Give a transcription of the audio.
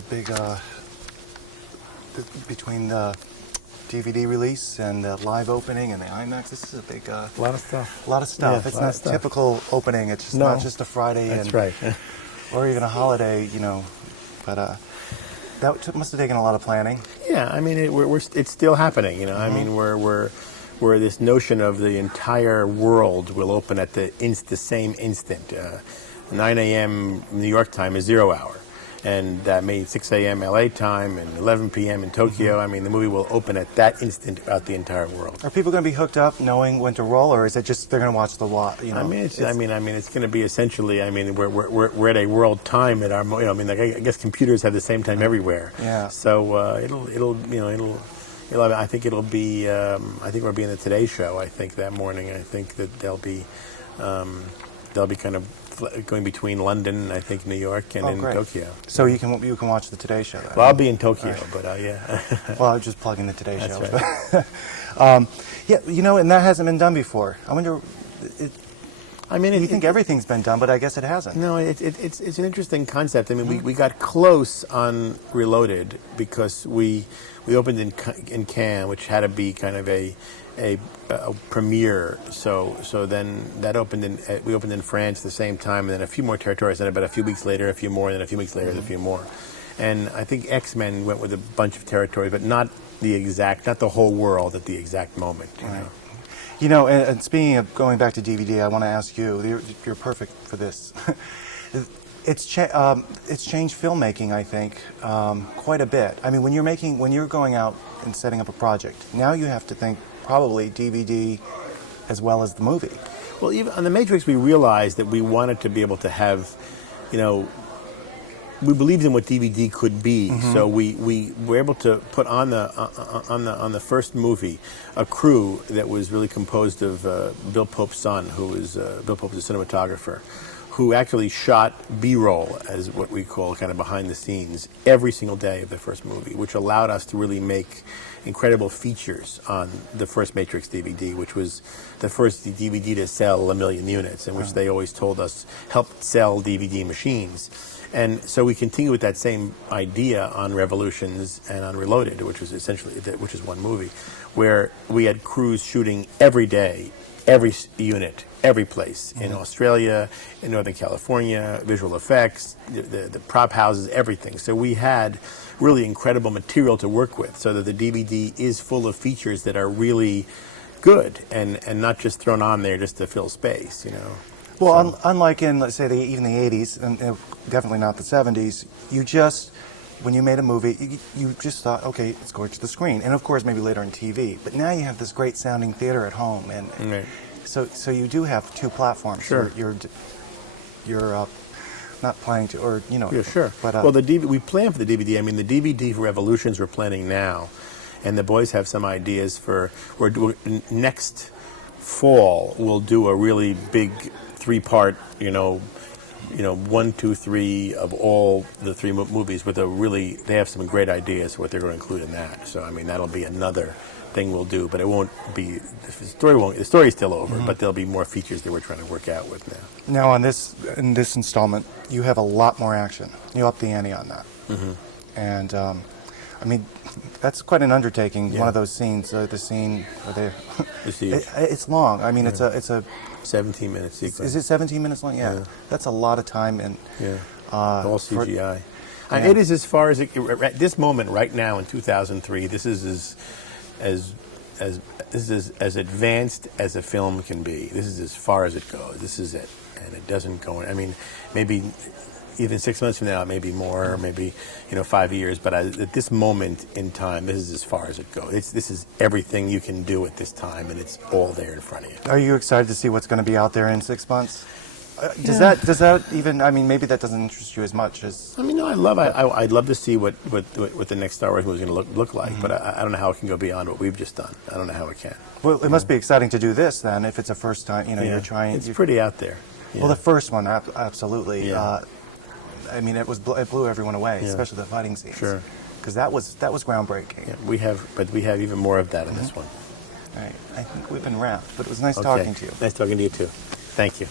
a big between the DVD release and the live opening and the IMAX. This is a big a lot of stuff. A lot of stuff. Yeah, it's not a typical opening. It's just not just a Friday. That's right. Or even a holiday, you know. But that must have taken a lot of planning. Yeah, I mean, it's still happening. You know, I mean, we're this notion of the entire world will open at the same instant. 9 a.m. New York time is 0 hour. And that made 6 a.m. LA time and 11 p.m. in Tokyo. I mean, the movie will open at that instant throughout the entire world. Are people going to be hooked up, knowing when to roll, or is it just they're going to watch the You know, I mean, it's going to be essentially. I mean, we're at a world time that our. You know, I mean, like, I guess computers have the same time everywhere. Yeah. So it'll I think it'll be. I think we'll be in the Today Show. I think that morning. I think that they'll be kind of going between London, I think New York, and in Tokyo. So you can watch the Today Show. Then. Well, I'll be in Tokyo, but yeah. Well, I was just plugging the Today Show. That's right. Yeah, you know, and that hasn't been done before. I wonder. I mean, you think everything's been done, but I guess it hasn't. No, it's an interesting concept. I mean, we got close on Reloaded because we opened in Cannes, which had to be kind of a premiere. So then that we opened in France at the same time, and then a few more territories, and about a few weeks later, a few more, and then a few weeks later, a few more. And I think X-Men went with a bunch of territories, but not the whole world at the exact moment. You know? You know, and speaking of going back to DVD, I want to ask you, you're perfect for this. It's changed filmmaking, I think, quite a bit. I mean, when you're going out and setting up a project, now you have to think probably DVD as well as the movie. Well, even on The Matrix, we realized that we wanted to be able to have, you know, we believed in what DVD could be, so we were able to put on the first movie a crew that was really composed of Bill Pope's son, who was Bill Pope is a cinematographer, who actually shot B-roll, as what we call kind of behind the scenes, every single day of the first movie, which allowed us to really make incredible features on the first Matrix DVD, which was the first DVD to sell 1 million units, and which they always told us helped sell DVD machines. And so we continue with that same idea on Revolutions and on Reloaded, which was essentially which is one movie, where we had crews shooting every day, every unit, every place, in Australia, in Northern California, visual effects, the prop houses, everything. So we had really incredible material to work with, so that the DVD is full of features that are really good and not just thrown on there just to fill space, you know. Well, unlike in, let's say, even the 80s, and definitely not the 70s, when you made a movie, you just thought, okay, let's go to the screen. And of course, maybe later on TV. But now you have this great sounding theater at home. And so you do have two platforms. Sure. You're not planning to, or, you know. Yeah, sure. But, well, we plan for the DVD. I mean, the DVD for Revolutions we're planning now. And the boys have some ideas for, next fall, we'll do a really big 3-part, you know, 1, 2, 3 of all the 3 movies with they have some great ideas for what they're going to include in that. So, I mean, that'll be another thing we'll do, but it won't be, the story's still over, but there'll be more features that we're trying to work out with now. Now, in this installment, you have a lot more action. You up the ante on that. And, I mean, that's quite an undertaking. One of those scenes, the scene where it's long. I mean, it's a 17-minute sequence. Is it 17 minutes long? Yeah. That's a lot of time. And all CGI. And it is as far as at this moment right now in 2003. This is as advanced as a film can be. This is as far as it goes. This is it, and it doesn't go. I mean, maybe even 6 months from now, maybe more, maybe 5 years. But at this moment in time, this is as far as it goes. This is everything you can do at this time, and it's all there in front of you. Are you excited to see what's going to be out there in 6 months? Does that even? I mean, maybe that doesn't interest you as much as. I mean, no. I'd love to see what the next Star Wars movie is going to look like, but I don't know how it can go beyond what we've just done. I don't know how it can. Well, it must be exciting to do this then, if it's a first time. You're trying. It's pretty out there. Well, the first one, absolutely. Yeah. I mean, it blew everyone away, especially the fighting scenes. Sure. Because that was groundbreaking. Yeah, we have even more of that in this one. All right. I think we've been wrapped, but it was nice talking to you. Nice talking to you too. Thank you.